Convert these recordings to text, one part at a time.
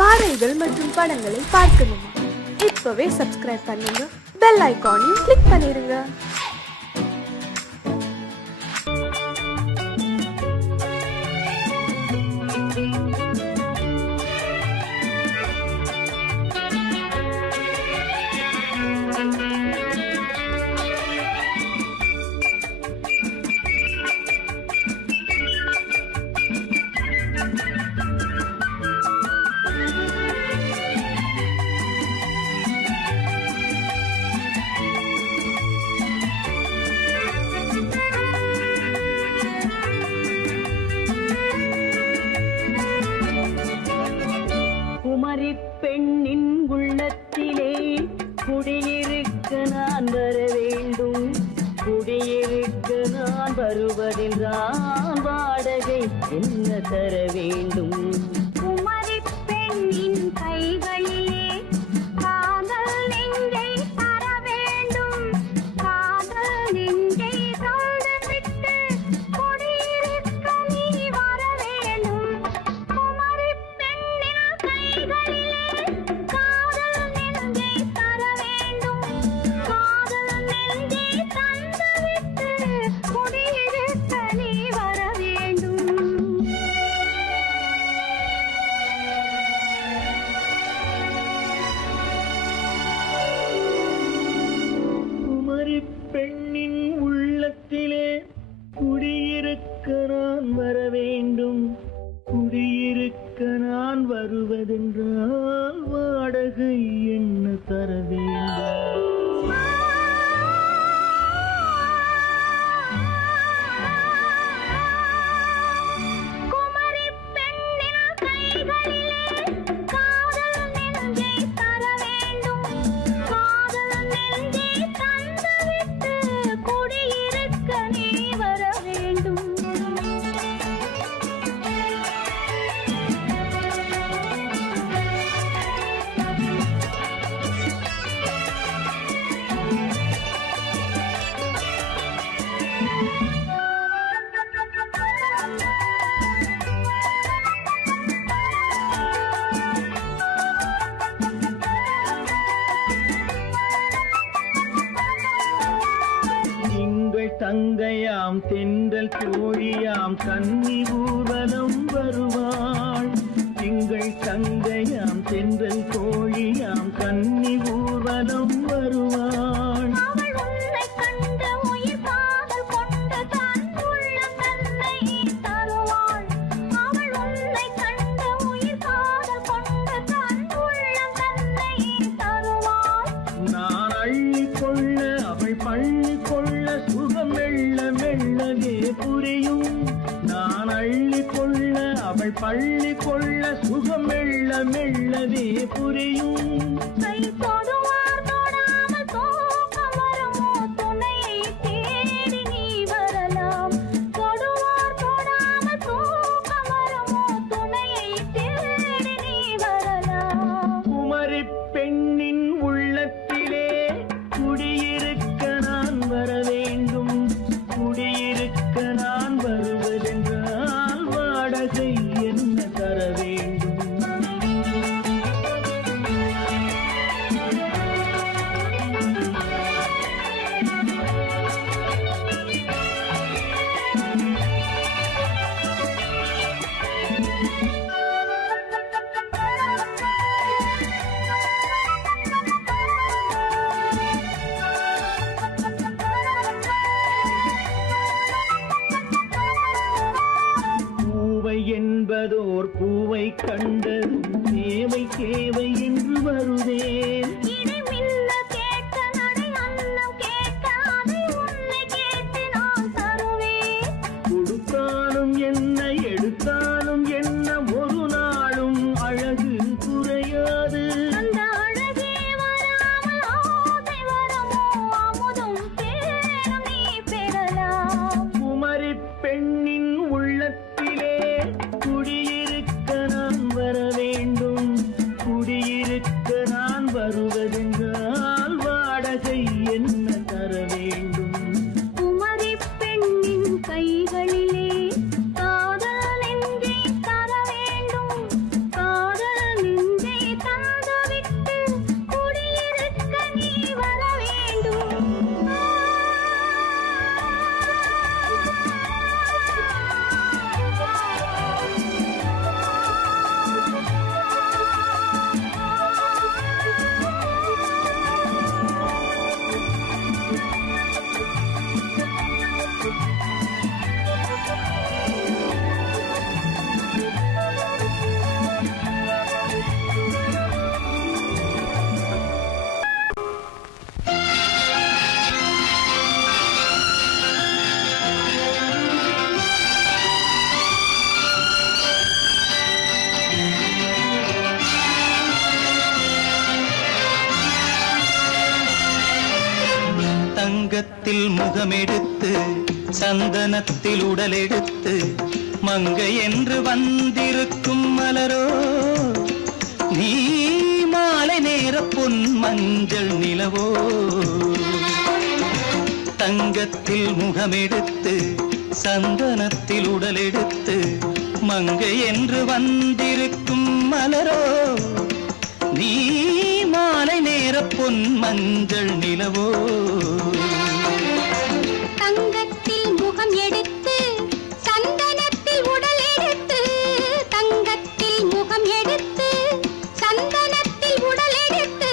பாடல்கள் மற்றும் படங்களை பார்க்கணுமா? இப்பவே சப்ஸ்கிரைப் பண்ணுங்க, பெல் ஐகானையும் கிளிக் பண்ணிருங்க. பெண்ணின் உள்ளத்திலே குடியிருக்க நான் வர வேண்டும். குடியிருக்க நான் வருவதென்றால் வாடகை என்ன தர வேண்டும்? குமரி பெண்ணின் கைகளிலே காதல் நெஞ்சை தர வேண்டும். காதல் நெஞ்சை தந்துவிட்டு குடியிருக்க நீ வர வேண்டும். குமரி பெண்ணின் கைகளிலே காதல் நெஞ்சை தர வேண்டும். காதல் நெஞ்சை தந்துவிட்டு குடியிருக்க நீ வர வேண்டும். குமரி பெண்ணின் உள்ளத்திலே குடியிருக்க நான் வர வேண்டும். குடியிருக்க நான் வருவதென்றால் வாடகை என்ன தர வேண்டும்? குமரி பெண்ணின் கைகளிலே காதல் நெஞ்சை தர வேண்டும். காதல் நெஞ்சை தந்துவிட்டு குடியிருக்க நீ வர வேண்டும். திங்கள் தங்கையாம் தென்றல் தோழியாம் கன்னி ஊர்வலம் வருவாள். திங்கள் தங்கையாம் தென்றல் தோழியாம் கன்னி ஊர்வலம் வருவாள். அவள் உன்னை கண்டு உயிர் காதல் கொண்டு தன் உள்ளம் தன்னை தருவாள். அவள் உன்னை கண்டு உயிர் காதல் கொண்டு தன் உள்ளம் தன்னை தருவாள். நான் அள்ளி கொள்ள அவள் பள்ளி கொள்ள சுகம் மெல்ல மெல்லவே புரியும். நான் அள்ளி கொள்ள அவள் பள்ளி கொள்ள சுகம் மெல்ல மெல்லவே புரியும். கை தொடுவார் தொடாமல் தூக்கம் வருமோ? துணையை தேடி நீ வரலாம். தொடுவார் தொடாமல் தூக்கம் வருமோ? துணையை தேடி நீ வரலாம். குமரி பெண்ணின் உள்ளத்திலே குடியிருக்க நான் வர வேண்டும். குடியிருக்க நான் வருவதென்றால் வாடகை என்ன தர வேண்டும்? பூவை என்பதோர் பூவை கண்டது தேவை தேவை என்று வருவேன். இடி மின்ன கேட்க நடை அன்னம் கேட்க அதை உன்னை கேட்டு நான் தருவேன். கொடுத்தாலும் என்ன எடுத்தாலும் என்ன ஒரு நாளும் அழகு குறையாது. அந்த அழகே வராமல் ஆசை வரமோ? அமுதும் தேனும் நீ பெறலாம். குமரி பெண்ணின் உள்ளத்திலே குடியிருக்க நான் வர வேண்டும். குடியிருக்க நான் வருவது தங்கத்தில் முகமெடுத்து சந்தனத்தில் உடலெடுத்து மங்கை என்று வந்திருக்கும் மலரோ நீ மாலை நேர பொன் மஞ்சள் நிலவோ தங்கத்தில் முகமெடுத்து சந்தனத்தில் உடலெடுத்து மங்கை என்று வந்திருக்கும் மலரோ நீ மாலை நேர பொன் மஞ்சள் நிலவோ தங்கத்தில் முகம் எடுத்து சந்தனத்தில் உடல் எடுத்து தங்கத்தில் முகம் எடுத்து சந்தனத்தில் உடல் எடுத்து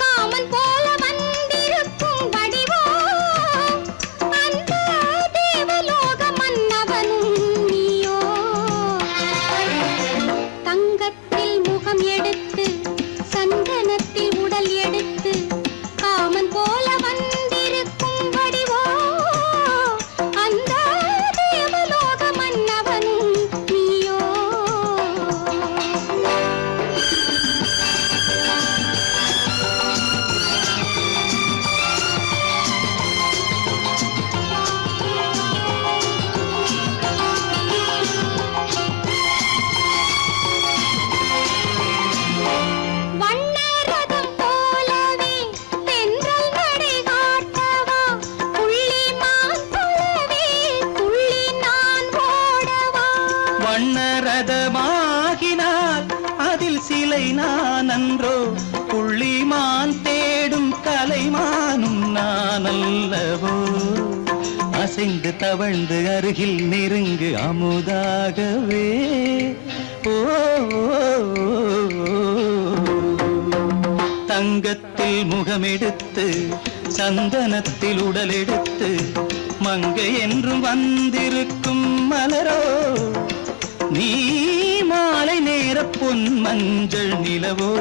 காமன் போல வந்திருக்கும் வடிவோ அந்த தேவலோக மன்னவனும் நீயோ தங்கத்தில் முகம் எடுத்து சந்தனத்தில் உடல் எடுத்து காமன் போல வந்திருக்கும் வடிவோ அந்த தேவலோக மன்னவனும் நீயோ வண்ணரதம் போலவே தென்றல் நடை காட்டவா புள்ளிமான் போலவே துள்ளி நான் ஓடவா வண்ணரதமாகினால் அதில் சிலை நான் அன்றோ புள்ளிமான் தேடும் கலைமானும் நான் அல்லவோ அசைந்து தவழ்ந்து அருகில் நெருங்கு அமுதாகவே ஓ தங்கத்தில் முகமெடுத்து சந்தனத்தில் உடலெடுத்து மங்கை என்றும் வந்திருக்கும் மலரோ நீ மாலை நேர பொன் மஞ்சள் நிலவோ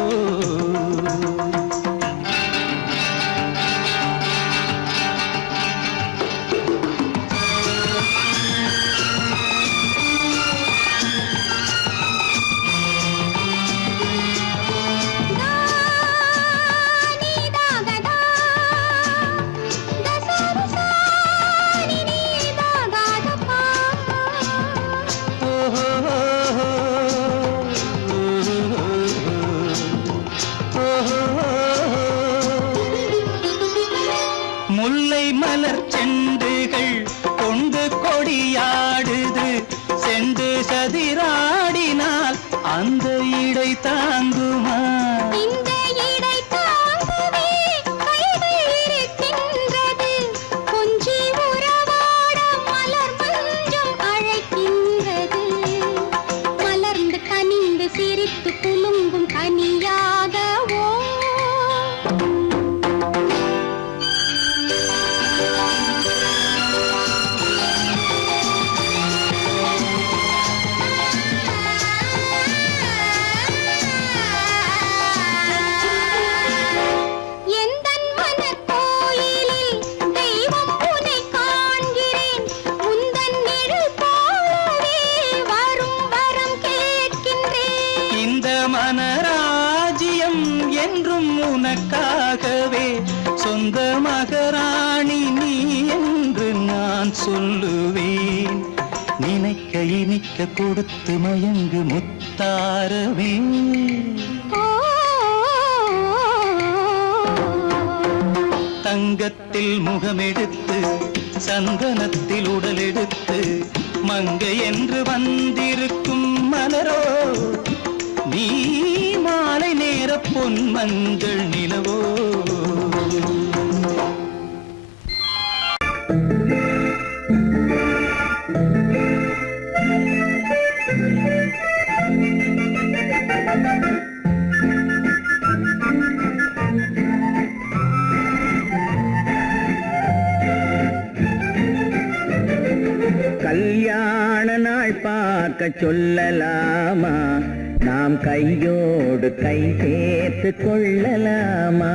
நீதாகதா தசரசா நீதாகதப்பா முல்லை மலர் செண்டுகள் கொண்டு கொடியாடுது செண்டு சதிராடினால் அந்த இடை தாங்குமா இந்த இடை தாங்கவே கைகள் இருக்கின்றது கொஞ்சி உறவாட மலர் மஞ்சம் அழைக்கின்றது மலர்ந்து கனிந்து சிரித்து குலுங்கும் கனியாகவோ எந்தன் மனக்கோயிலில் தெய்வம் உன்னை காண்கிறேன் உந்தன் நிழல் போலவே வரும் வரம் கேட்கின்றேன் இந்த மனராஜ்யம் என்றும் உனக்காகவே சொந்த மகராணி நீ என்று நான் சொல்லுவேன் நினைக்க இனிக்க கொடுத்து மயங்கு முத்தாரவே தங்கத்தில் முகமெடுத்து சந்தனத்தில் உடலெடுத்து மங்கை என்று வந்திருக்கும் மலரோ நீ மாலை நேர பொன் மஞ்சள் நிலவோ கல்யாண நாள் பார்க்க சொல்லலாமா நாம் கையோடு கை சேர்த்து கொள்ளலாமா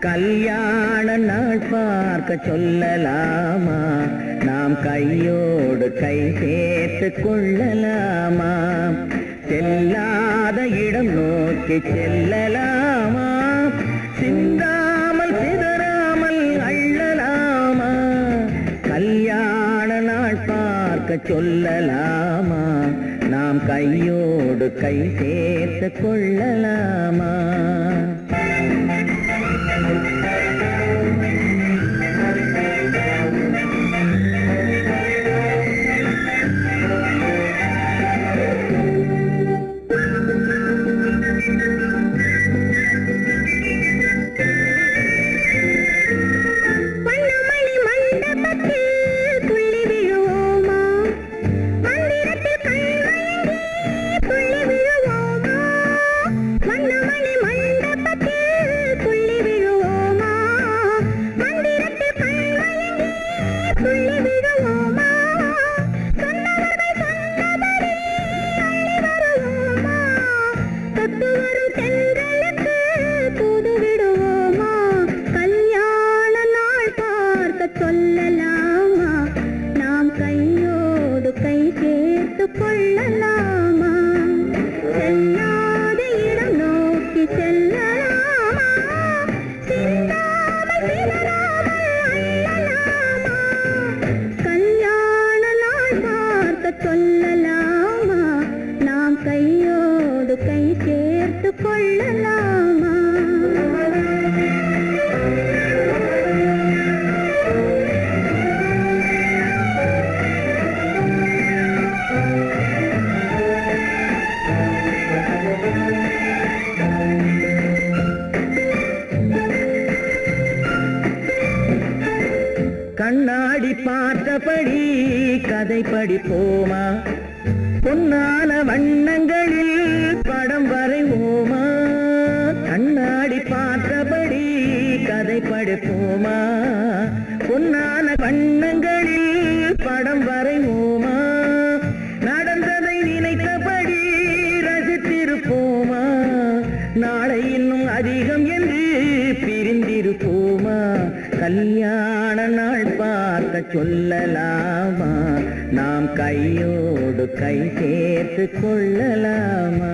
கல்யாண நாள் பார்க்க சொல்லலாமா நாம் கையோடு கை சேர்த்து கொள்ளலாமா செல்லாத இடம் நோக்கி செல்லலாமா சிந்தாமல் சிதறாமல் அள்ளலாமா சொல்லலாமா? நாம் கையோடு கை சேர்த்து கொள்ளலாமா? கண்ணாடி பார்த்தபடி கதை படிப்போமா? பொன்னான வண்ணங்களில் படம் வரைவோமா? கண்ணாடி பார்த்தபடி கதை படிப்போமா? பொன்னான வண்ணங்களில் படம் வரைவோமா? நடந்ததை நினைத்தபடி ரசித்திருப்போமா? நாளை இன்னும் அதிகம் என்று பிரிந்திருப்போமா? கல்யாண நாள் பார்க்க சொல்லலாமா? நாம் கையோடு கை சேர்த்து கொள்ளலாமா?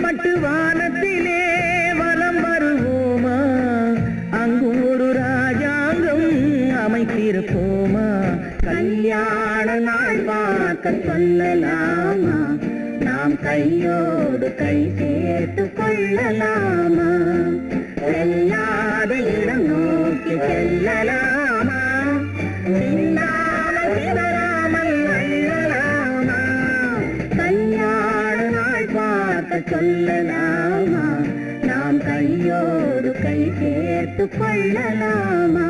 பட்டு வானத்திலே வலம் வருவோமா? அங்கு ஒரு ராஜாங்கம் அமைத்திருப்போமா? கல்யாண நாள் பார்க்க சொல்லலாமா? நாம் கையோடு கை சேர்த்து கொள்ளலாமா? செல்லாத இடம் நோக்கி செல்லலாமா? சிந்தாமல் சிதறாமல் அள்ளலாமா? கல்யாண நாள் பார்க்க சொல்லலாமா? நாம் கையோடு கை சேர்த்து கொள்ளலாமா?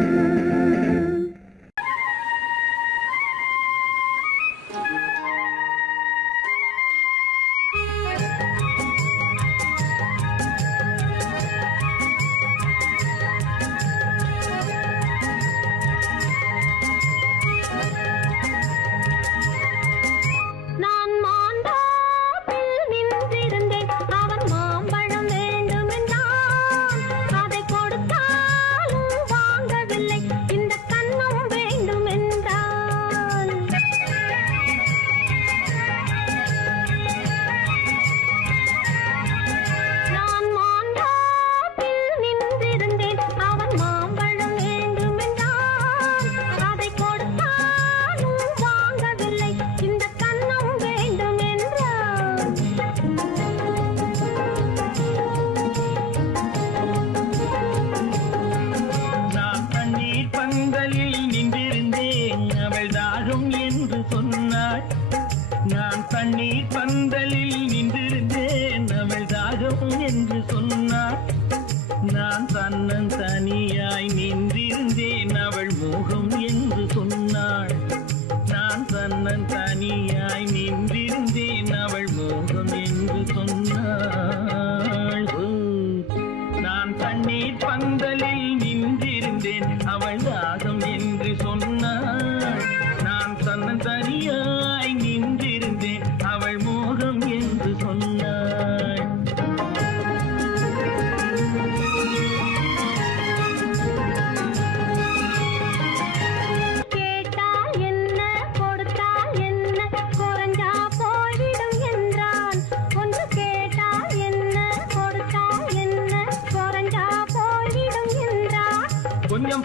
தண்ணீர் பந்தலில் நின்றிருந்தேன் அவள் தாகம் என்று சொன்னாள். நான் தன்னன் தனியாய் நின்றிருந்தேன் அவள் மோகம் என்று சொன்னாள். நான் தன்னன் தனியாய் நின்றிருந்தேன் அவள் மோகம் என்று சொன்னாள்.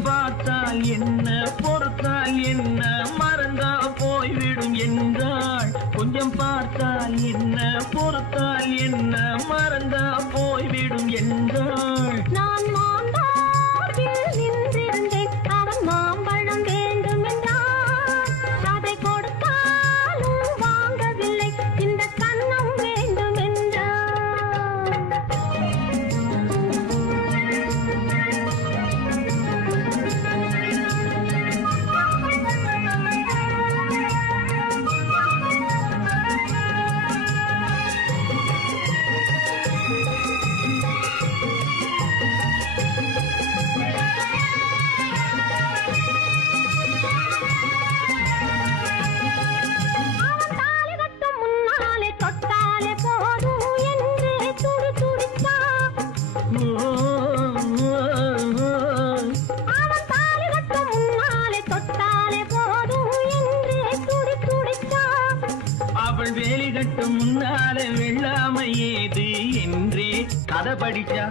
கொஞ்சம் பார்த்தால் என்ன பொறுத்தால் என்ன மறந்தா போய்விடும் என்றாள். கொஞ்சம் பார்த்தால் என்ன பொறுத்தால் என்ன மறந்தா போய்விடும் என்றாள். நான் மாந்தாவில் நின்றிருந்தேன் அவன் மாம்பழம் வேண்டும் என்றான். அதை கொடுத்தாலும் வாங்கவில்லை இந்த கன்னம் வேண்டும் என்றான். அவன் தாலி கட்டும் முன்னாலே தொட்டாலே போதும் என்றே துடி துடித்தான். அவன் தாலி கட்டும் முன்னாலே தொட்டாலே போதும் என்றே துடி துடித்தான். அவள் வேலி கட்டும் முன்னாலே வெள்ளாமை ஏது என்றே கதை படிச்சா.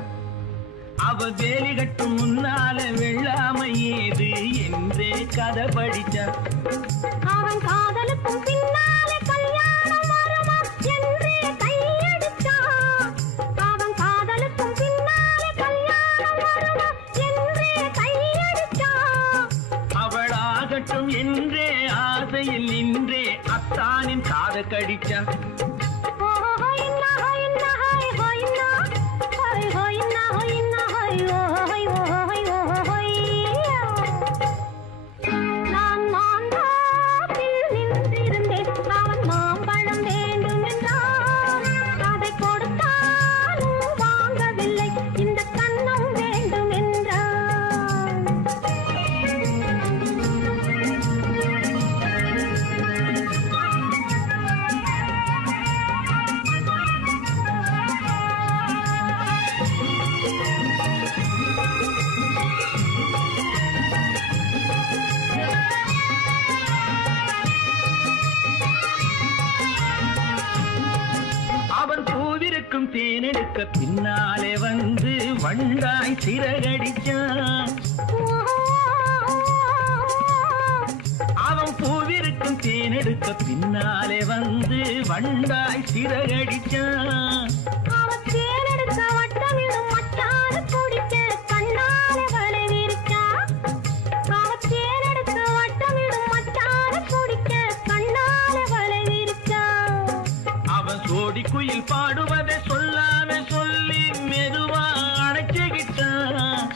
அவள் வேலி கட்டும் முன்னாலே வெள்ளாமை ஏது என்றே கதை படிச்சா. அவன் காதலுக்கும் பின்னாலே கல்யாணம் வருமா என்றே கையடித்தான். அவன் காதலுக்கும் பின்னாலே கல்யாணம் வருமா என்றே கையடித்தான். அவள் ஆகட்டும் என்றே ஆசையில் நின்றே அத்தானின் காத கடிச்சா. நான் மாந்தாவில் நின்றிருந்தேன் அவன் மாம்பழம் வேண்டும் என்றான். அதை கொடுத்தாலும் வாங்கவில்லை இந்த கன்னம் வேண்டும் என்றான். அவன் பூவிருக்கும் தேனெடுக்க பின்னாலே வந்து வண்டாய் சிறகடிச்சான். அவன் பூவிருக்கும் தேனெடுக்க பின்னாலே வந்து வண்டாய் சிறகடிச்சான். அவன் தேனெடுக்க வட்டமிடும் மச்சான குடிக்க கண்ணாலே வலை விரிச்சா. அவன் தேனெடுக்க வட்டமிடும் மச்சான குடிக்க கண்ணாலே வலை விரிச்சா. அவன் சோடி குயில் பாடுவதை சொல்லாம சொல்லி மெதுவா அணைச்சுக்கிட்டான்.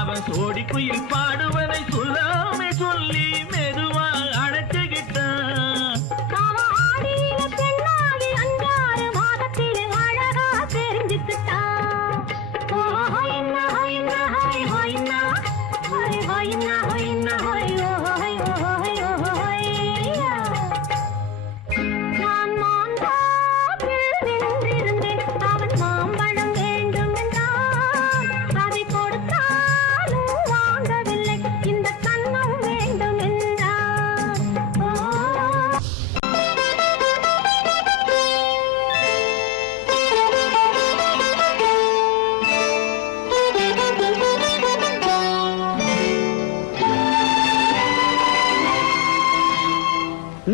அவன் சோடி குயில் பாடுவதை சொல்லாம சொல்லி மெதுவா அணைச்சுக்கிட்டான். அவன் ஆடியில பெண்ணாகி 5-6 மாதத்திலே அழகா தெரிஞ்சுக்கிட்டான். ஹொய்னா ஹொய்னா ஹொய் ஹொய்னா ஹொய் ஹொய்னா ஹொய்னா ஹொய் ஹொய் ஹொய் ஹொய்யா. நான் மாந்தாவில் நின்றிருந்தேன் அவன் மாம்பழம் வேண்டும் என்றான். அதை கொடுத்தாலும் வாங்கவில்லை இந்த கன்னம் வேண்டும் என்றான்.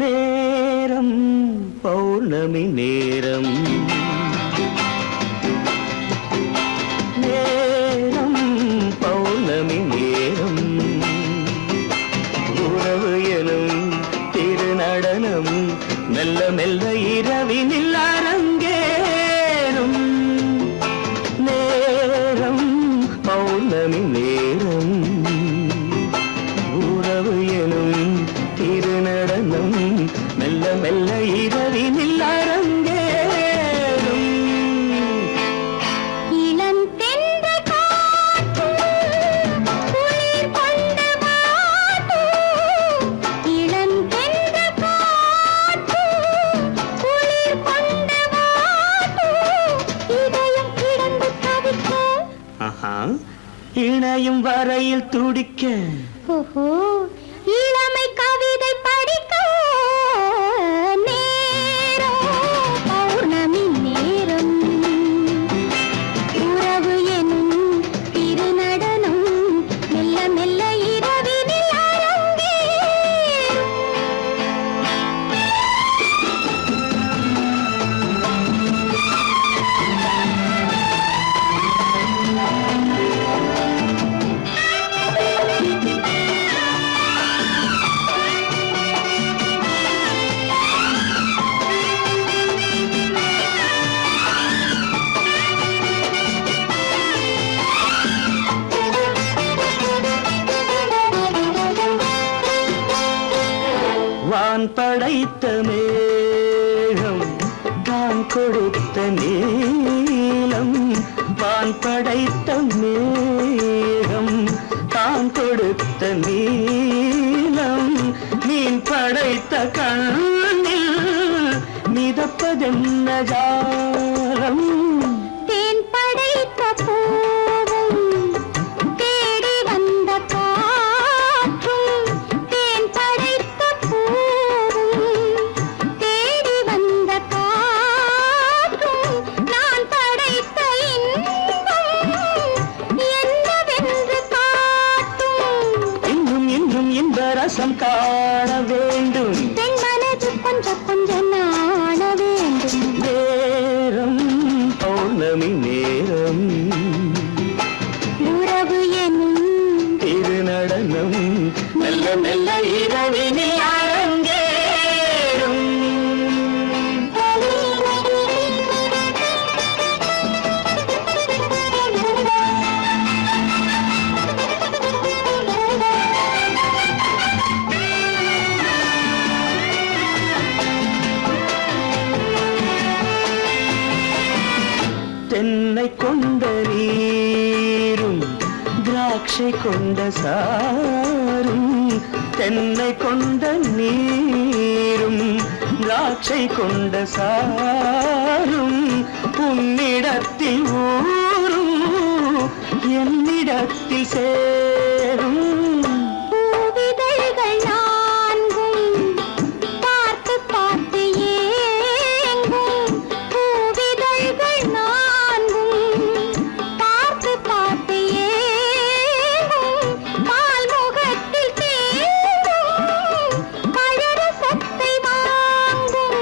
நேரம் பௌர்ணமி நேரம் நேரம் பௌர்ணமி நேரம் உறவு எனும் திருநடனம் மெல்ல மெல்ல இரவினில் அரங்கேறும் நேரம் பௌர்ணமி நேரம் உறவு எனும் திருநடனம் மெல்ல மெல்ல இரவினில் அரங்கேறும். இளந்தென்றல் காற்று குளிர் கொண்ட பாட்டு. இளந்தென்றல் காற்று குளிர் கொண்ட பாட்டு. இதயம் கிடந்து தவிக்க. ஆஹா, இணையும் வரையில் துடிக்க. ஓஹோ, இளமை கவிதை படிக்க. நேரம் பௌர்ணமி நேரம் உறவு எனும் திருநடனம் மெல்ல மெல்ல வான் படைத்த மேகம் தான் கொடுத்த நீலம் வான் படைத்த மேகம் தான் கொடுத்த நீலம் மீன் படைத்த கண்ணில் மிதப்பதென்ன ஜாலம் தேன் படைத்த பூவும் தேடி வந்த காற்றும் தேன் படைத்த பூவும் தேடி வந்த காற்றும் நான் படைத்த இன்பம் என்னவென்று காட்டும் இன்னும் இன்னும் இந்த ரசம் காண வேண்டும் பெண் மனது கொஞ்சம் கொஞ்சம் நாண வேண்டும் நேரம் பௌர்ணமி நேரம் உறவு எனும் திருநடனம் மெல்ல மெல்ல இரவினில் அரங்கேறும் தென்னை கொண்ட நீரும் திராட்சை கொண்ட சாரும் தென்னை கொண்ட நீரும் திராட்சை கொண்ட சாரும் உன்னிடத்தில் ஊரும் என்னிடத்தில் சேரும் பூவிதழ்கள் நான்கும் பார்த்து பார்த்து ஏங்கும் பூவிதழ்கள் நான்கும் பார்த்து பார்த்து ஏங்கும் பால் முகத்தில் தேங்கும் பழரசத்தை வாங்கும்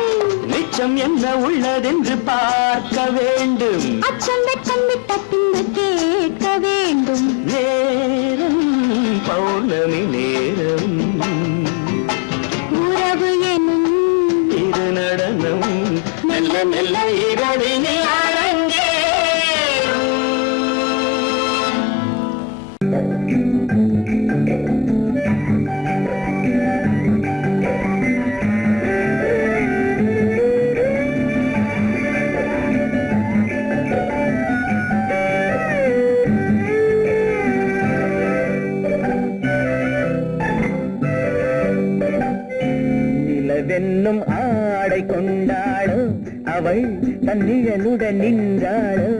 நிச்சம் என்ன உள்ளதென்று பார்க்க வேண்டும் அச்சம் வெட்கம் விட்ட பின்பு கேட்க வேண்டும் நேரம் பௌர்ணமி நேரம் உறவு எனும் திருநடனம் மெல்ல மெல்ல இரவினில் அரங்கேறும் நிலவென்னும் ஆடை கொண்டாளோ அவள் தன் நிழலுடன் நின்றாளோ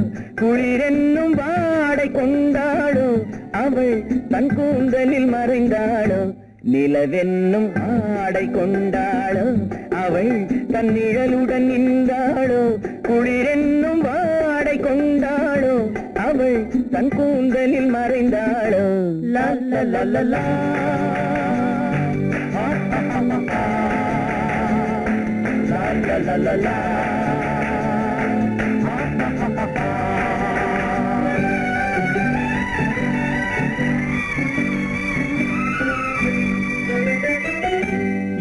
குளிரென்னும் வாடை கொண்டாளோ அவள் தன் கூந்தலில் மறைந்தாளோ நிலவென்னும் ஆடை கொண்டாளோ அவள் தன் நிழலுடன் நின்றாளோ குளிரென்னும் வாடை கொண்டாளோ அவள் தன் கூந்தலில் மறைந்தாளோ லா லா லா லா லா la la la la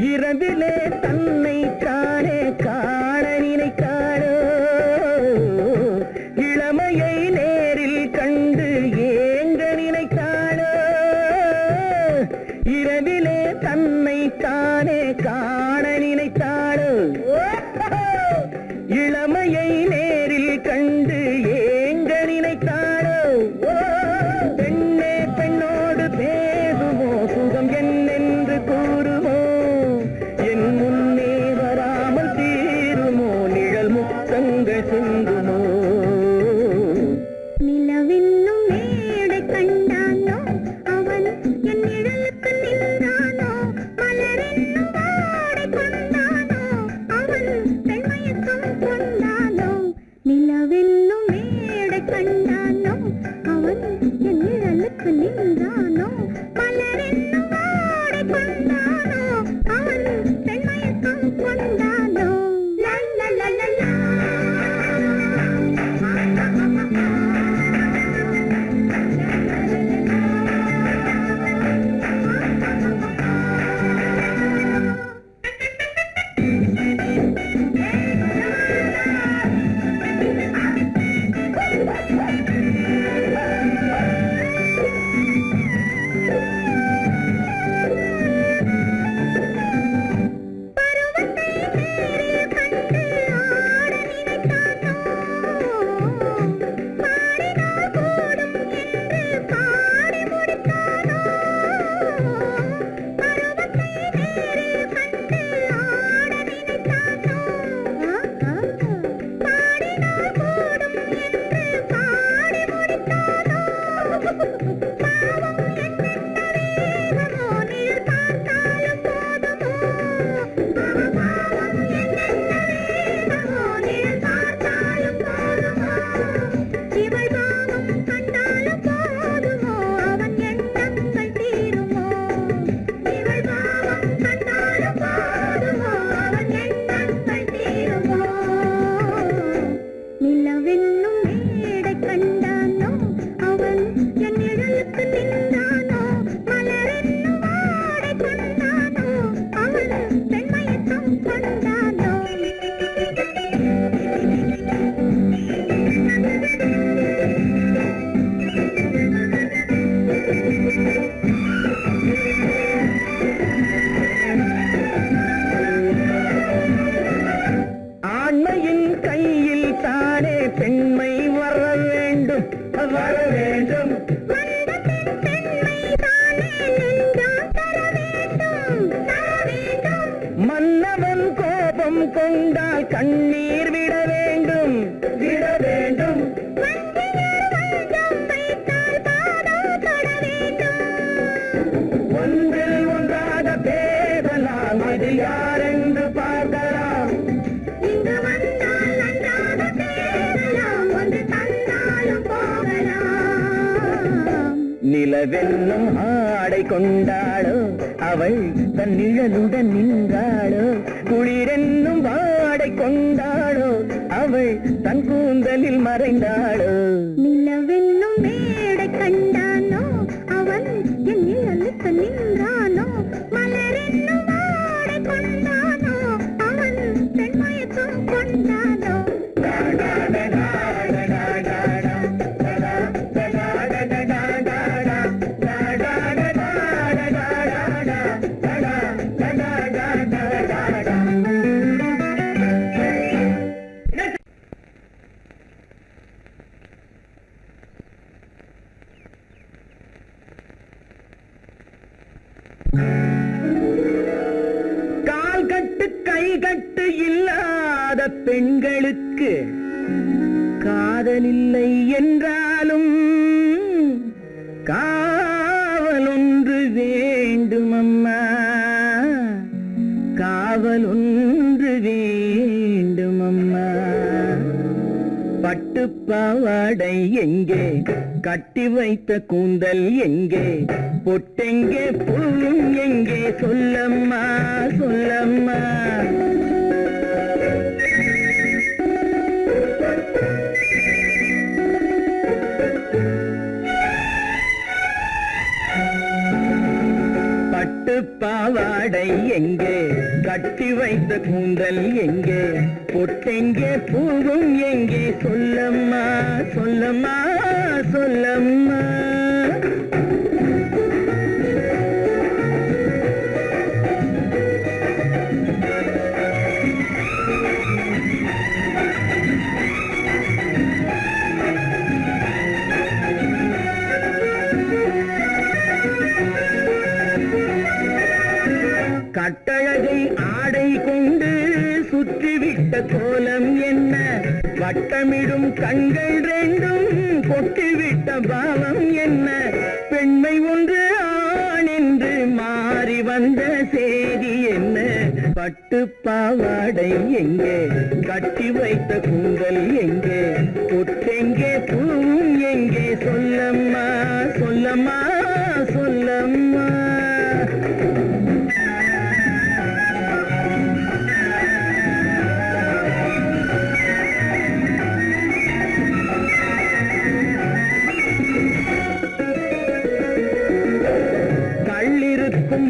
இரவிலே தன்னை தானே காண நினைத்தாளோ இளமையை நேரில் கண்டு ஏங்க நினைத்தாளோ இரவிலே தன்னை தானே காண நினைத்தாளோ இளமையை நேரில் கண்டு ஏங்க நினைத்தாளோ பெண்ணே பெண்ணோடு பேசுமோ சுகம் என்னென்று கூறுமோ என் முன்னே வராமல் தீருமோ நிழல் முத்தங்கள் சிந்துமோ நிலவென்னும் மேடை கண்டானோ அவன் என் நிழலுக்கு நின்றானோ மலரென்னும் வாடை கொண்டானோ அவன் பெண்மயக்கம் கொண்டானோ நிலவென்னும் மேடை கண்டானோ அவன் என் நிழலுக்கு நின்றானோ மலரென்னும் வாடை கொண்டானோ அவன் பெண்மயக்கம் கொண்டானோ லா லா லா லா லா கொண்டால் கண்ணீர் விட வேண்டும் விட வேண்டும். ஒன்றில் ஒன்றாக பேசலாம், அது யாரென்று பார்க்கலாம். இங்கு வந்தால் நன்றாக பேசலாம், ஒன்று தந்தாலும் போகலாம். நிலவென்னும் ஆடை கொண்டாளோ அவள் தன் நிழலுடன் நின்றாளோ, குளிரென்னும் வாடை கொண்டாளோ அவள் தன் கூந்தலில் மறைந்தாளோ. நிலவென்னும் மேடை கண்டானோ அவன் என் நிழலுக்கு நின்றானோ, மலரென்னும் வாடை கொண்டானோ அவன் பெண்மயக்கம் கொண்டானோ. கால் கட்டு கை கட்டு இல்லாத பெண்களுக்கு காதலில்லை என்றாலும் காவல் ஒன்று வேண்டும் அம்மா, காவல் ஒன்று வேண்டும் அம்மா. பட்டு பாவாடை எங்கே, கட்டி வைத்த கூந்தல் எங்கே, பொட்டெங்கே பூவும் எங்கே, சொல்லம்மா சொல்லம்மா. பட்டு பாவாடை எங்கே, கட்டி வைத்த கூந்தல் எங்கே, பொட்டெங்கே பூவும் எங்கே, சொல்லம்மா சொல்லம்மா சொல்லம்மா. கட்டழகை ஆடை கொண்டு சுற்றிவிட்ட கோலம் என்ன, வட்டமிடும் கண்கள் ரெண்டும் கொட்டிவிட்ட பாவம் என்ன, பெண்மை ஒன்று ஆண் என்று மாறி வந்த செய்தி என்ன. பட்டு பாவாடை எங்கே, கட்டி வைத்த கூந்தல் எங்கே, பொட்டெங்கே பூவும் எங்கே, சொல்லம்மா சொல்லம்மா சொல்லம்மா.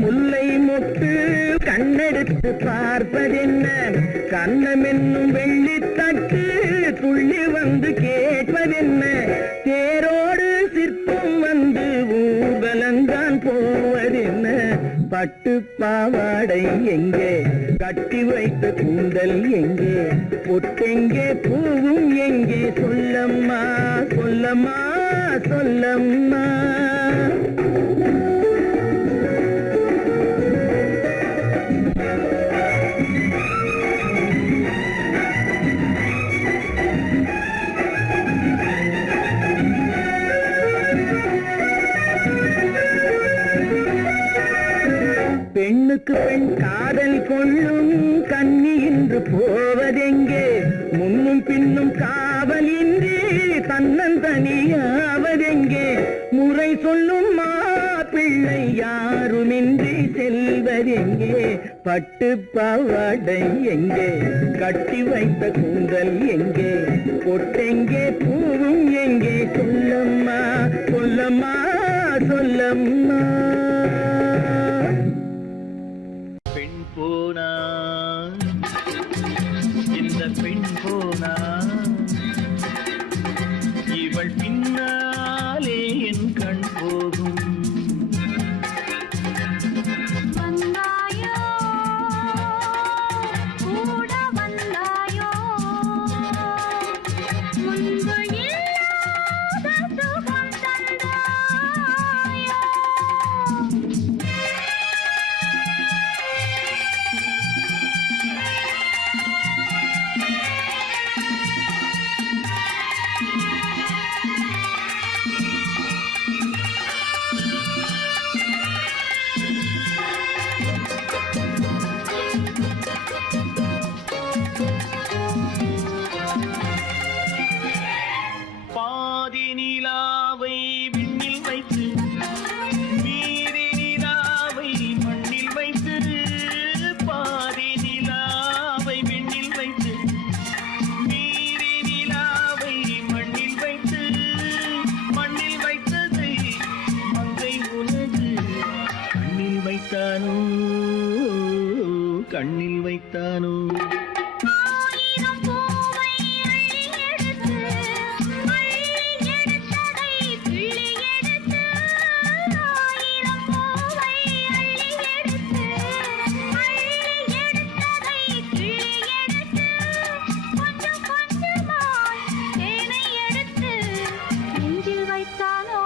முல்லை மொட்டு கண்ணெடுத்து பார்ப்பதென்ன, கண்ணம் என்னும் வெள்ளித்தட்டு துள்ளி வந்து கேட்பதென்ன, தேரோடு சிற்பம் வந்து ஊர்வலந்தான் போவதென்ன. பட்டு பாவாடை எங்கே, கட்டி வைத்த கூந்தல் எங்கே, பொட்டெங்கே பூவும் எங்கே, சொல்லம்மா சொல்லம்மா சொல்லம்மா. பெண்ணுக்கு பெண் காதல் கொள்ளும் கன்னி என்று போவதெங்கே, முன்னும் பின்னும் காவலின்றி தன்னந்தனியாவதெங்கே, முறை சொல்லும் மாப்பிள்ளை யாருமின்றி செல்வதெங்கே. பட்டு பாவாடை எங்கே, கட்டி வைத்த கூந்தல் எங்கே, பொட்டெங்கே பூவும் எங்கே, சொல்லம்மா சொல்லம்மா சொல்லம்மா. பெண் போனா இந்த பெண் போனா, இவள் பின்னாலே என் கண் போகும். வந்தாயோ கூட வந்தாயோ, முன்பு இல்லாத சுகம் தந்தாயோ. வைத்தானோ கண்ணில் வைத்தானோ ஆயிரம் பூவை அள்ளி எடுத்து அள்ளி எடுத்ததை கிள்ளி எடுத்து ஆயிரம் பூவை அள்ளி எடுத்து அள்ளி எடுத்ததை கிள்ளி எடுத்து கொஞ்சம் கொஞ்சமாய் தேனை எடுத்து நெஞ்சில் வைத்தானோ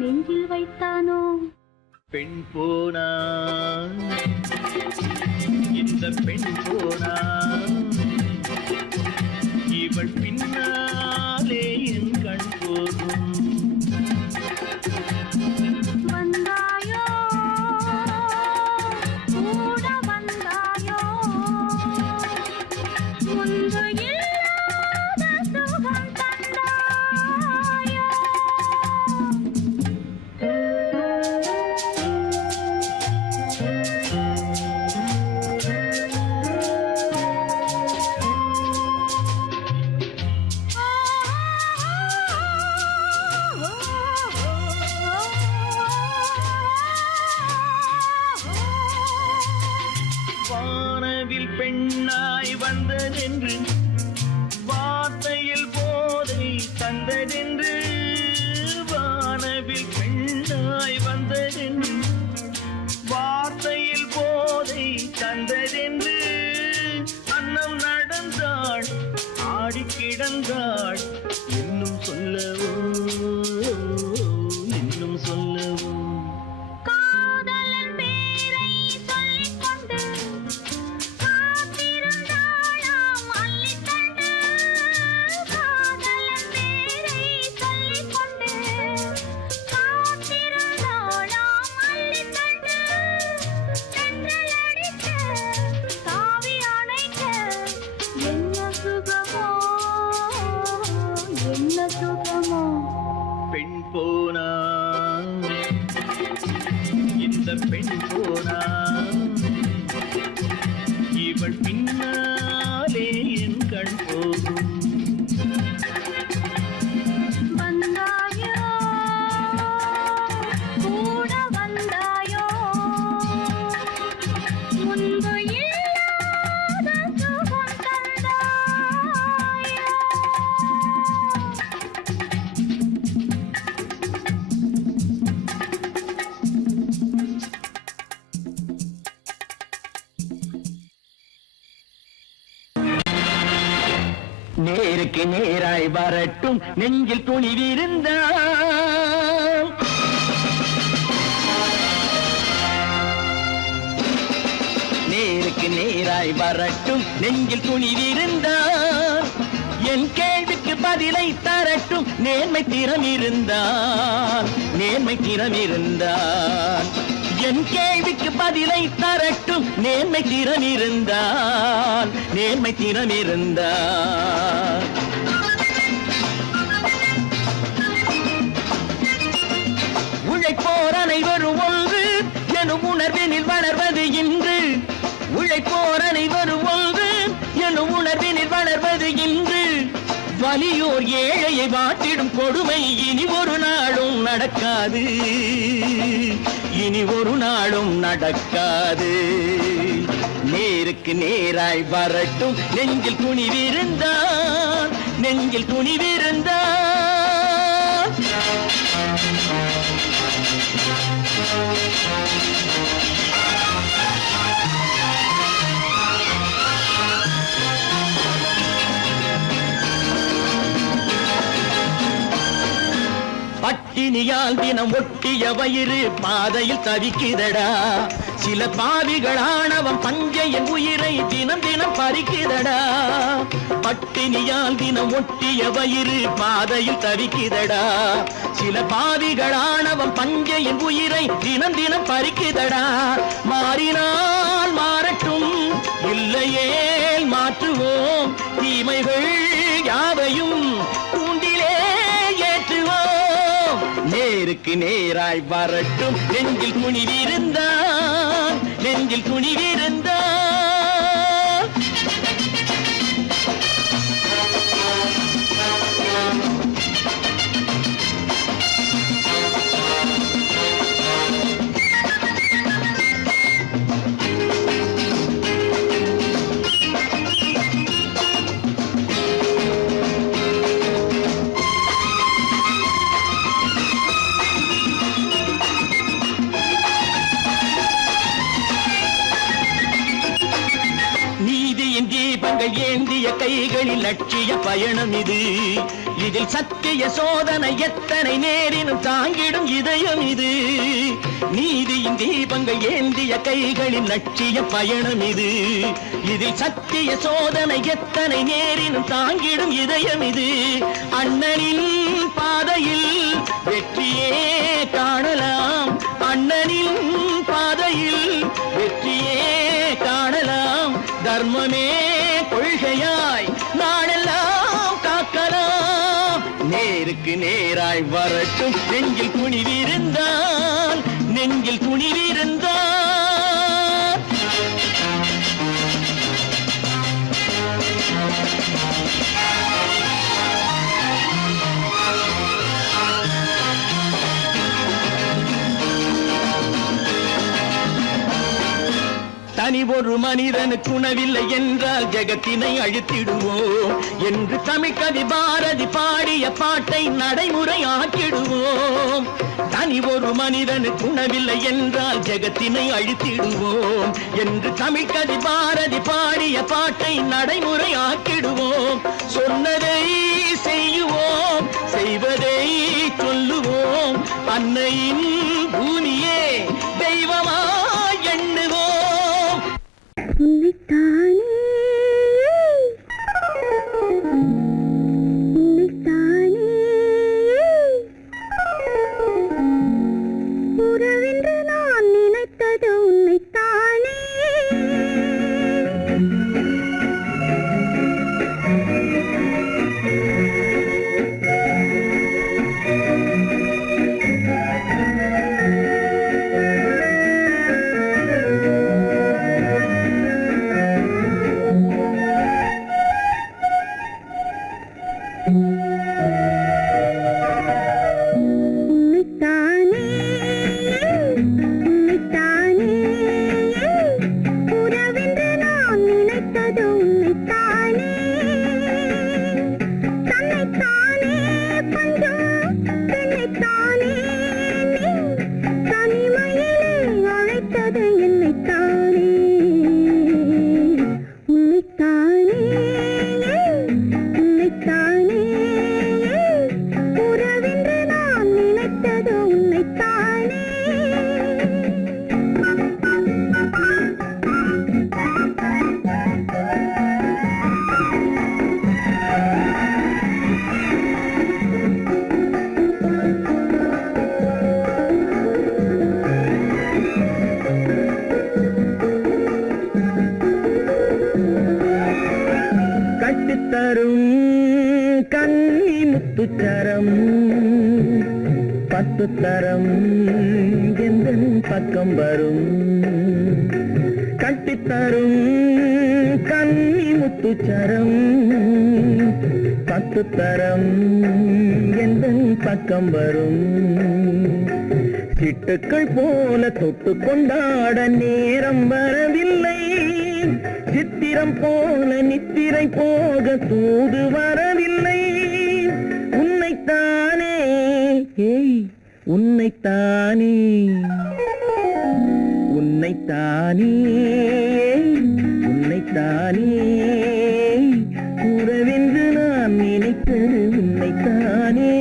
நெஞ்சில் வைத்தானோ பெண் போனா இந்த பெண் போனா இவள் பின்னாலே என் கண் போகும் வந்தாயோ கூட வந்தாயோ முன்பு இல்லாத சுகம் தந்தாயோ வானவில் பெண்ணாய் வந்ததென்று வார்த்தையில் போதை தந்ததென்று வானவில் பெண்ணாய் வந்ததென்று வார்த்தையில் போதை தந்ததென்று அன்னம் நடந்தாள் ஆடி கிடந்தாள் இன்னும் சொல்லவோ இன்னும் சொல்லவோ காதலன் பேரை சொல்லிக் கொண்டு காத்திருந்தாளாம் அள்ளித்தண்டு காதலன் பேரை சொல்லிக் கொண்டு காத்திருந்தாளாம் அள்ளித்தண்டு தென்றல் அடிக்க தாவி அணைக்க என்ன சுகமோ என்ன சுகமோ பெண் போனா இந்த பெண் போனா இவள் பின்னாலே என் கண் போகும் வந்தாயோ கூட வந்தாயோ முன்பு இல்லாத சுகம் தந்தாயோ நேருக்கு நேராய் வரட்டும் நெஞ்சில் துணிவிருந்தால் நேருக்கு நேராய் வரட்டும் நெஞ்சில் துணிவிருந்தால் என் கேள்விக்கு பதிலை தரட்டும் நேர்மை திறம் இருந்தால் நேர்மை திறம் இருந்தால் என் கேள்விக்கு பதிலை தரட்டும் நேர்மை திறம் இருந்தால் நேர்மை திறம் இருந்தால் உழைப்போர் அனைவரும் ஒன்று எனும் உணர்வினில் வளர்வது இன்று உழைப்போர் அனைவரும் ஒன்று எனும் உணர்வினில் வளர்வது இன்று வலியோர் ஏழையை வாட்டிடும் கொடுமை இனி ஒரு நாளும் நடக்காது இனி ஒரு நாளும் நடக்காது நேருக்கு நேராய் வரட்டும் நெஞ்சில் துணிவிருந்தால் நெஞ்சில் துணிவிருந்தால் பட்டினியால் தினம் ஒட்டிய வயிறு பாதையில் தவிக்குதடா சில பாவிகளானவன் பஞ்சையின் உயிரை தினம் தினம் பறிக்குதடா பட்டினியால் தினம் ஒட்டிய வயிறு பாதையில் தவிக்குதடா சில பாவிகளானவன் பஞ்சையின் உயிரை தினம் தினம் பறிக்குதடா மாறினால் மாறட்டும் இல்லையே மாற்றுவோம் தீமைகள் யாவையும் கூண்டிலே ஏற்றுவோம் நேருக்கு நேராய் வரட்டும் நெஞ்சில் துணிவிருந்தால் நெஞ்சில் துணிவிருந்தால் தீபங்கள் ஏந்திய கைகளில் லட்சிய பயணம் இது. இதில் சத்திய சோதனை எத்தனை நேரினும் தாங்கிடும் இதயம் இது. நீதியின் தீபங்கள் ஏந்திய கைகளில் லட்சிய பயணம் இது. இதில் சத்திய சோதனை எத்தனை நேரினும் தாங்கிடும் இதயம் இது. அண்ணனின் பாதையில் வெற்றியே காணலாம். அண்ணனின் பாதையில் வெற்றியே காணலாம். தர்மமே கொள்கையாய் நாடெல்லாம் காக்கலாம். நேருக்கு நேராய் வரட்டும் நெஞ்சில் துணிவிருந்தால், நெஞ்சில் துணிவிருந்தால். தனி ஒரு மனிதனுக்கு உணவில்லை என்றால் ஜெகத்தினை அழித்திடுவோம் என்று தமிழ்கவி பாரதி பாடிய பாட்டை நடைமுறையாக்கிடுவோம். தனி ஒரு மனிதனுக்கு உணவில்லை என்றால் ஜெகத்தினை அழித்திடுவோம் என்று தமிழ்கவி பாரதி பாடிய பாட்டை நடைமுறையாக்கிடுவோம். சொன்னதை செய்யுவோம், செய்வதை சொல்லுவோம். அன்னையின் பூமியே தெய்வமா எண்ணுவோம். உன்னைத்தானே உன்னைத்தானே உறவென்று நான் நினைத்தது உன்னைத்தானே. முத்துச்சரம் பத்து தரம் எந்தன் பக்கம் வரும். கட்டித்தரும் கன்னி முத்துச்சரம் பத்து தரம் எந்தன் பக்கம் வரும். சிட்டுக்கள் போல தொட்டு கொண்டாட நேரம் வரவில்லை. சித்திரம் போல நித்திரை போக தூது வரவில்லை. உன்னைத்தானே ஏய் உன்னைத்தானே உன்னைத்தானே உன்னைத்தானே கூறவென்று நான் நினைத்தது உன்னைத்தானே.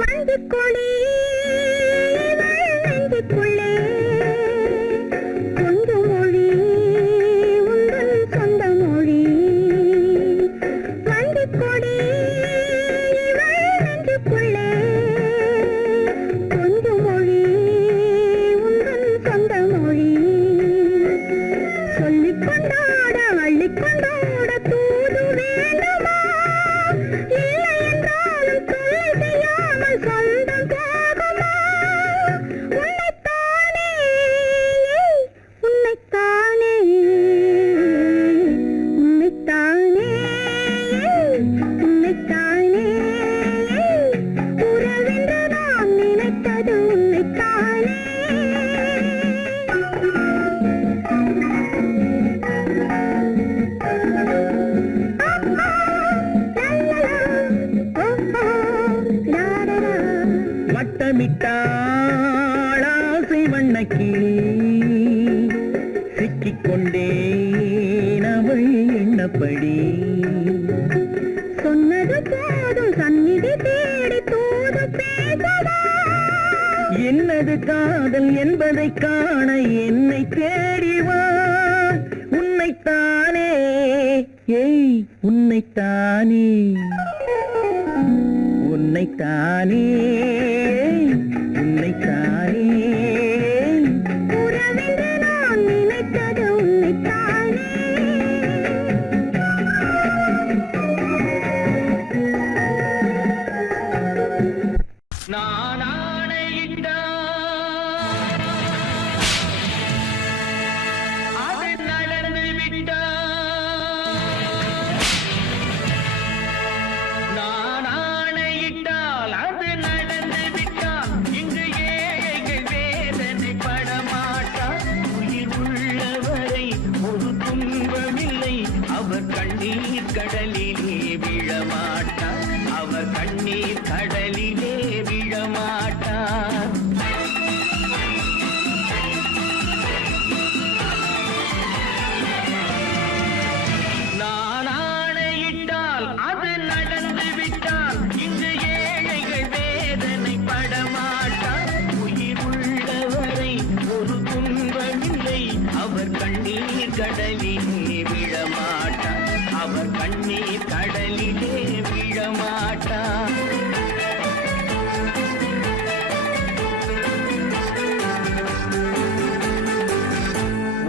மஞ்சள் கொடி நெஞ்சுக்குள்ளே கணக்கிலே சிக்கிக்கொண்டேன் அவள் எண்ணப்படி. சொன்னது போதும் சந்நிதி தேடி தூது பேசவா? என்னது காதல் என்பதை காண என்னை தேடிவா. உன்னைத்தானே ஏய் உன்னைத்தானே உன்னைத்தானே உன்னைத்தானே உறவென்று நான் நினைத்தது உன்னைத்தானே. நான் ஆணையிட்டால் அது நடந்து விட்டால். நான் ஆணையிட்டால் அது நடந்து விட்டால். இங்கு ஏழைகள் வேதனை படமாட்டார். உயிர் உள்ளவரை ஒரு துன்பமில்லை. அவர் கண்ணீர் கடலிலே விழமாட்டார். அவர் கண்ணீர் கடலிலே விழமாட்டார். நான் ஆணையிட்டால் அது நடந்து விட்டால். இங்கு ஏழைகள் வேதனை படமாட்டார். உயிர் உள்ளவரை ஒரு துன்பமில்லை. அவர் கண்ணீர் கடலிலே விழமாட்டார். அவர் கண்ணீர் கடலிலே விழமாட்டார்.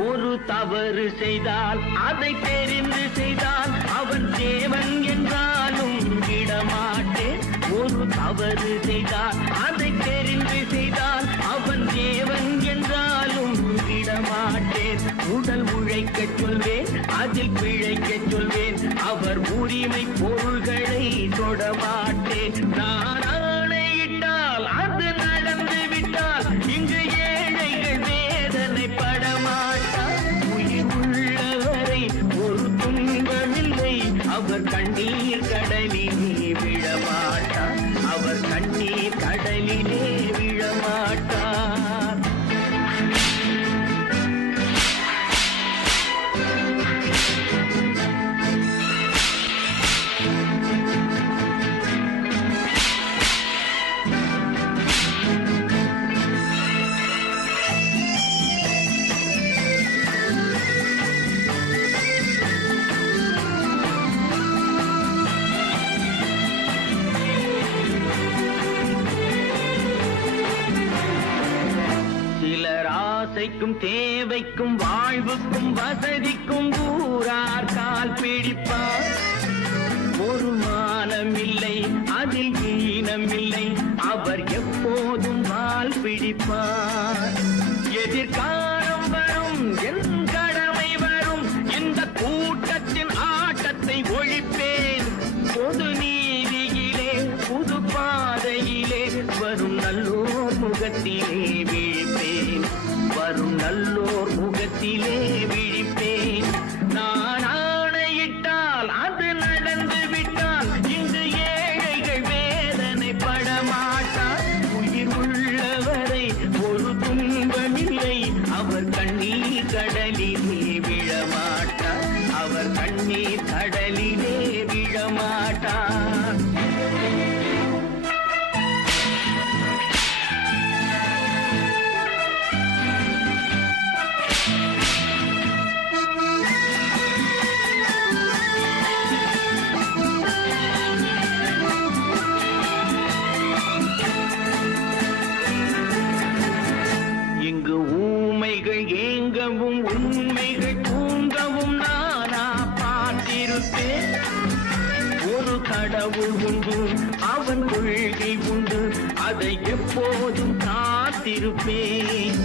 ஒரு தவறு செய்தால் அதை தெரிந்து செய்தால் அவன் தேவன் என்றாலும் விடமாட்டேன். ஒரு தவறு செய்தால் அதை தெரிந்து செய்தால் அவன் தேவன் என்றாலும் விடமாட்டேன். உடல் உழைக்கச் சொல்வேன், அதில் பிழைக்கச் சொல்வேன். அவர் உரிமை பொருள்களை தொடமாட்டேன். நான் ஆணையிட்டால் அது நடந்து விட்டால். இங்கு ஏழைகள் வேதனை படமாட்டார். உயிர் உள்ளவரை ஒரு துன்பமில்லை. அவர் கண்ணீர் கடலிலே விழமாட்டார். அவர் கண்ணீர் கடலிலே விழமாட்டார். சிலர் ஆசைக்கும் தேவைக்கும் வாழ்வுக்கும் வசதிக்கும் ஊரார் கால் பிடிப்பார். ஒரு மானமில்லை, அதில் ஈனமில்லை. அவர் எப்போதும் வால் பிடிப்பார். எதிர்காலம் வரும், என் கடமை வரும். இந்த கூட்டத்தின் ஆட்டத்தை ஒழிப்பேன். பொது நீதியிலே புது பாதையிலே வரும் நல்லோர் முகத்திலே விழிப்பேன். வரும் நல்லோர் முகத்திலே விழிப்பேன். நான் ஆணையிட்டால் அது நடந்து விட்டால். இங்கு ஏழைகள் வேதனை படமாட்டார். உயிர் உள்ளவரை ஒரு துன்பமில்லை. அவர் கண்ணீர் கடலிலே விழமாட்டார். அவர் கண்ணீர் கடலிலே விழமாட்டார். இங்கு ஊமைகள் ஏங்கவும் உண்மைகள் தூங்கவும் நானா பார்த்திருப்பேன். ஒரு கடவுள் உண்டு, அவன் கொள்கை உண்டு. அதை எப்போதும் காத்திருப்பேன்.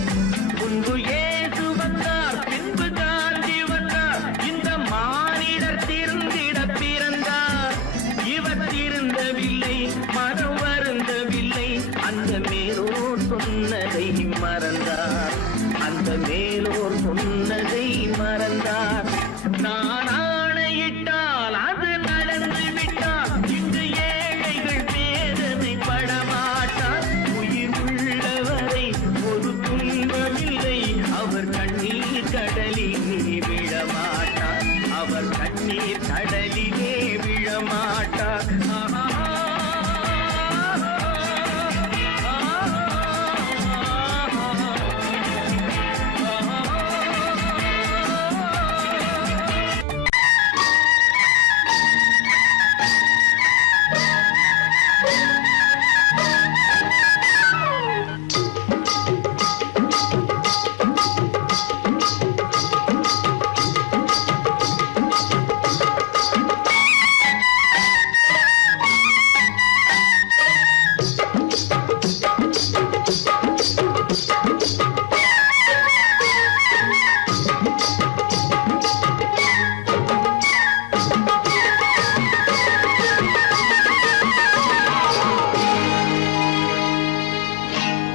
முன்பு இயேசு வந்தார், பின்பு காந்தி வந்தார். இந்த மானிடர் திருந்திட பிறந்தார். இவர் திருந்தவில்லை, மனம் வருந்தவில்லை. அந்த மேலோர் சொன்னதை மறந்தார். அந்த மேலோர் சொன்னதை மறந்தார். நான் ஆணையிட்டால் அது நடந்து விட்டால். இங்கு ஏழைகள் வேதனை படமாட்டார். உயிர் உள்ளவரை ஒரு துன்பமில்லை. கண்ணீர் கடலிலே விழமாட்டார்.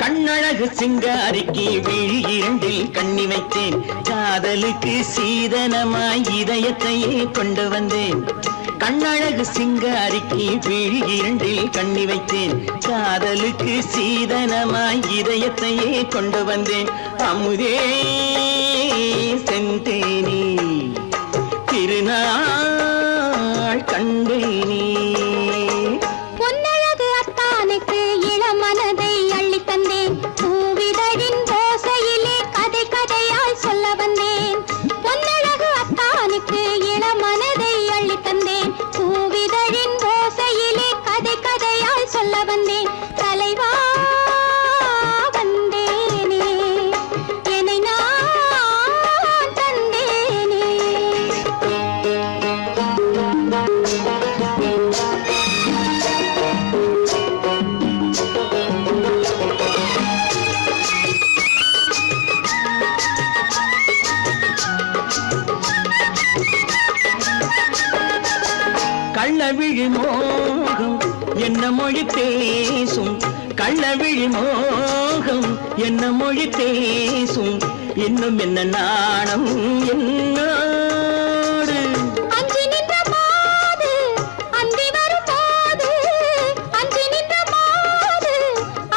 கண்ணழகு சிங்காரிக்கு விழி இரண்டில் கண்ணி வைத்தேன். காதலுக்கு சீதனமாய் இதயத்தையே கொண்டு வந்தேன். கண்ணழகு சிங்காரிக்கு விழி இரண்டில் கண்ணி வைத்தேன். காதலுக்கு சீதனமாய் இதயத்தையே கொண்டு வந்தேன். அமுதே செந்தேனே திருநாள் கண்டேனே. பொன்னழகு அத்தானுக்கு இளமனதை அள்ளித் தந்தேன். பூவிதழின் ஓசையிலே கதை கதையாய் சொல்ல வந்தேன். பொன்னழகு அத்தானுக்கு இளமனதை அள்ளித் தந்தேன். பூவிதழின் ஓசையிலே கதை கதையாய் சொல்ல வந்தேன். தலைவா வந்தேனே என்னை நான் தந்தேனே. கள்ளவிழி மோகம் என்ன மொழி பேசும். கள்ளவிழி மோகம் என்ன மொழி பேசும். இன்னும் என்ன நாணம் என்னோடு. அஞ்சி நின்ற மாது அந்தி வரும் போது, அஞ்சி நின்ற மாது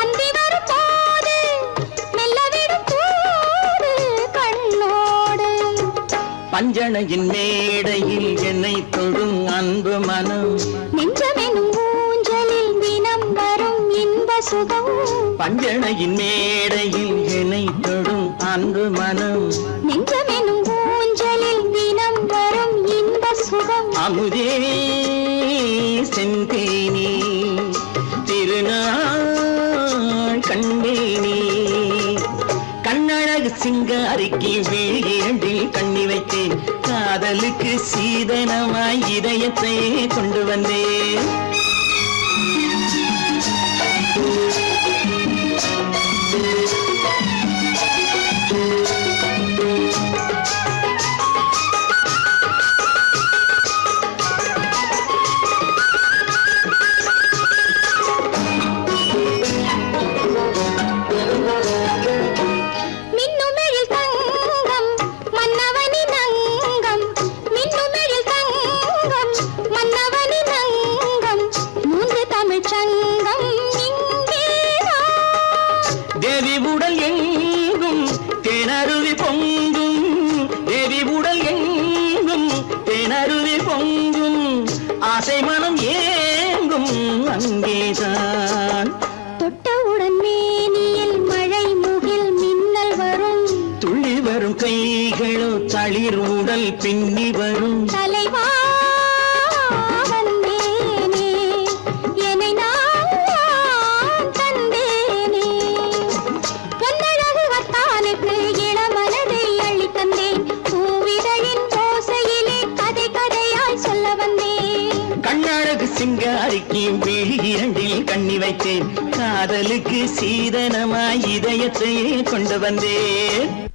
அந்தி வரும் போது, மெல்ல விடும் கூடு கண்ணோடு. பஞ்சணையின் மேடையில் என்னை தொடும் அன்பு மனம். நெஞ்சமெனும் ஊஞ்சலில் தினம் வரும் இன்ப சுகம். பஞ்சணையின் மேடையில் என்னை தொடும் அன்பு மனம். நெஞ்சமெனும் ஊஞ்சலில் தினம் வரும் இன்ப சுகம். அமுதே செந்தேனே திருநாள் கண்டேனே. கண்ணழகு சிங்காரிக்கு விழி இரண்டில் கண்ணி வைத்தேன். காதலுக்கு சீதனமாய் இதயத்தையே கொண்டு வந்தேன். மின்னுமெழில் தங்கம் மன்னவனின் அங்கம். மின்னுமெழில் தங்கம் மன்னவனின் அங்கம். மூன்று தமிழ்ச் சங்கம் இங்கேதான். தேவி உடல் எங்கும் தேனருவி பொங்கும். தேவி உடல் எங்கும் தேனருவி பொங்கும். ஆசை மனம் ஏங்கும் அங்கேதான். தொட்டவுடன் மேனியில் மழை முகில் மின்னல் வரும். துள்ளி வரும் கைகளோ தளிர் உடல் பின்னி வரும். தலைவா வந்தேனே என்னை நான் தந்தேனே. பொன்னழகு அத்தானுக்கு இளமனதை அள்ளித் தந்தேன். பூவிதழின் ஓசையிலே கதை கதையாய் சொல்ல வந்தேன். கண்ணழகு சிங்காரிக்கு விழி இரண்டில் கண்ணி வைத்தேன். காதலுக்கு சீதனமாய் இதயத்தையே கொண்டு வந்தேன்.